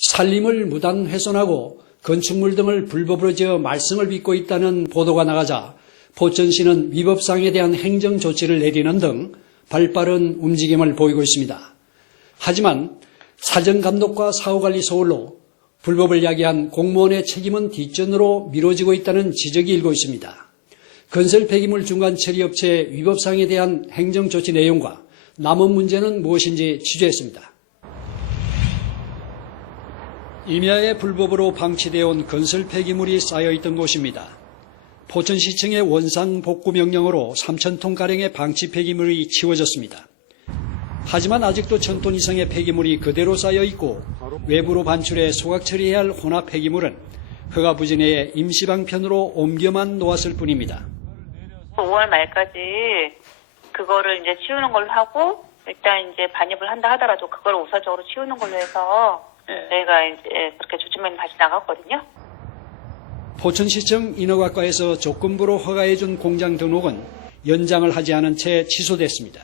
산림을 무단 훼손하고 건축물 등을 불법으로 지어 말썽을 빚고 있다는 보도가 나가자 포천시는 위법상에 대한 행정 조치를 내리는 등 발빠른 움직임을 보이고 있습니다. 하지만 사정감독과 사후관리 소홀로 불법을 야기한 공무원의 책임은 뒷전으로 미뤄지고 있다는 지적이 일고 있습니다. 건설 폐기물 중간 처리업체 위법상에 대한 행정조치 내용과 남은 문제는 무엇인지 취재했습니다. 임야에 불법으로 방치되어 온 건설 폐기물이 쌓여있던 곳입니다. 포천시청의 원상 복구 명령으로 3천톤가량의 방치 폐기물이 치워졌습니다. 하지만 아직도 천 톤 이상의 폐기물이 그대로 쌓여 있고 외부로 반출해 소각 처리해야 할 혼합 폐기물은 허가 부진에 임시방편으로 옮겨만 놓았을 뿐입니다. 5월 말까지 그거를 이제 치우는 걸로 하고 일단 이제 반입을 한다 하더라도 그걸 우선적으로 치우는 걸로 해서 저희가 이제 그렇게 조치면이 다시 나갔거든요. 포천시청 인허가과에서 조건부로 허가해준 공장 등록은 연장을 하지 않은 채 취소됐습니다.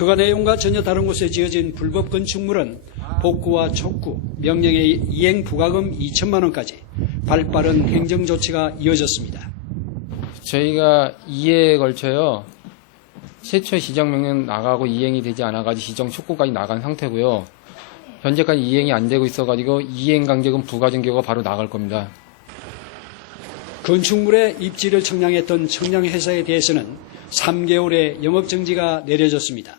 허가 내용과 전혀 다른 곳에 지어진 불법 건축물은 복구와 촉구, 명령의 이행 부과금 2천만 원까지 발빠른 행정 조치가 이어졌습니다. 저희가 2회에 걸쳐요. 최초 지정 명령 나가고 이행이 되지 않아가지고 지정 촉구까지 나간 상태고요. 현재까지 이행이 안 되고 있어가지고 이행 부과 전교가 바로 나갈 겁니다. 건축물의 입지를 청량했던 청량회사에 대해서는 3개월의 영업정지가 내려졌습니다.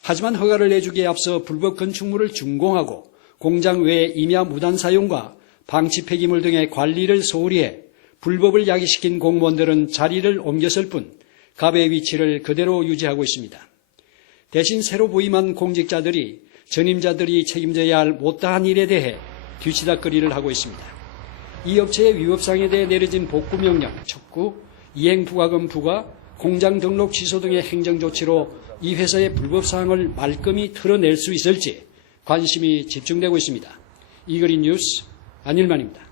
하지만 허가를 내주기에 앞서 불법 건축물을 준공하고 공장 외 임야 무단 사용과 방치 폐기물 등의 관리를 소홀히 해 불법을 야기시킨 공무원들은 자리를 옮겼을 뿐 갑의 위치를 그대로 유지하고 있습니다. 대신 새로 부임한 공직자들이 전임자들이 책임져야 할 못다한 일에 대해 뒤치다거리를 하고 있습니다. 이 업체의 위법상에 대해 내려진 복구 명령, 촉구, 이행 부과금 부과, 공장 등록 취소 등의 행정 조치로 이 회사의 불법 사항을 말끔히 털어낼 수 있을지 관심이 집중되고 있습니다. 이그린 뉴스 안일만입니다.